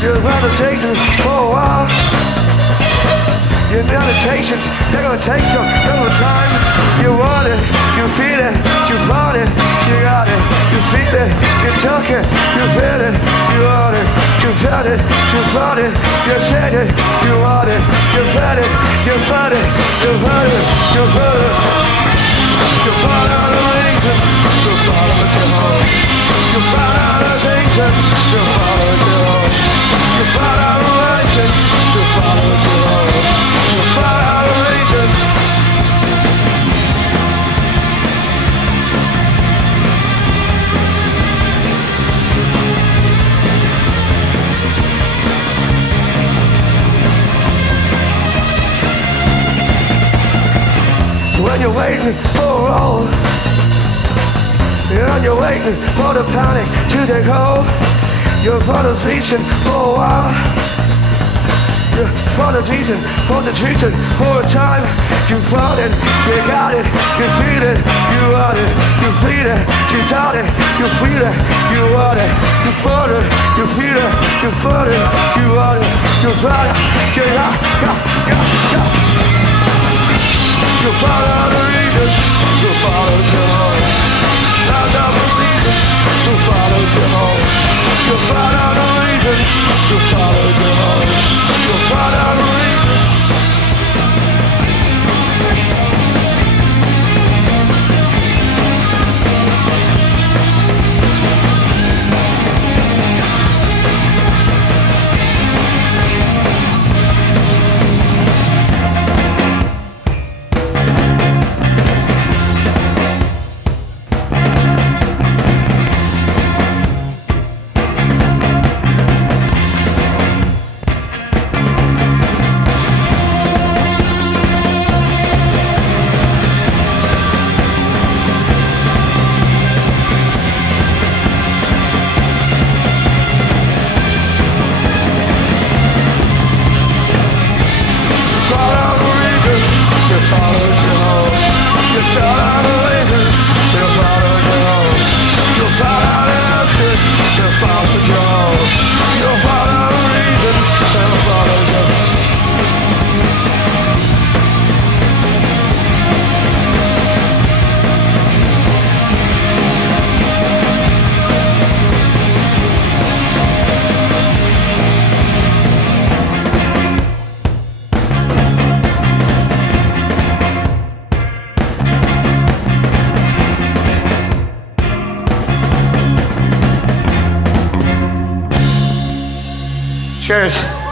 You're gonna take them for a while. Your meditations, they're gonna take some time. You want it, you feel it, you want it, you got it, you feel it, you took it, you feel it, you want it, you felt it, you want it, you said it, you want it, you felt it, you felt it, you felt it, you felt it. You found out the reasons, you followed your home. You found out the things that you followed your home. You found out the reasons, you followed your home. You found out the reasons. When you're waiting for a roll, and you're waiting for the panic to take hold, your father's reaching for a while. Your father's reaching for the treason for a time. You found it, you got it, you feel it, you want it, you feel it, you doubt it, you feel it, you want it, you fought it, you feel it, you fought it, you want it, you found it, you got. You follow the reasons, you followed your home. Found out the reasons, you followed your home. You found out the reasons, you followed your home. You found out the reasons. Cheers.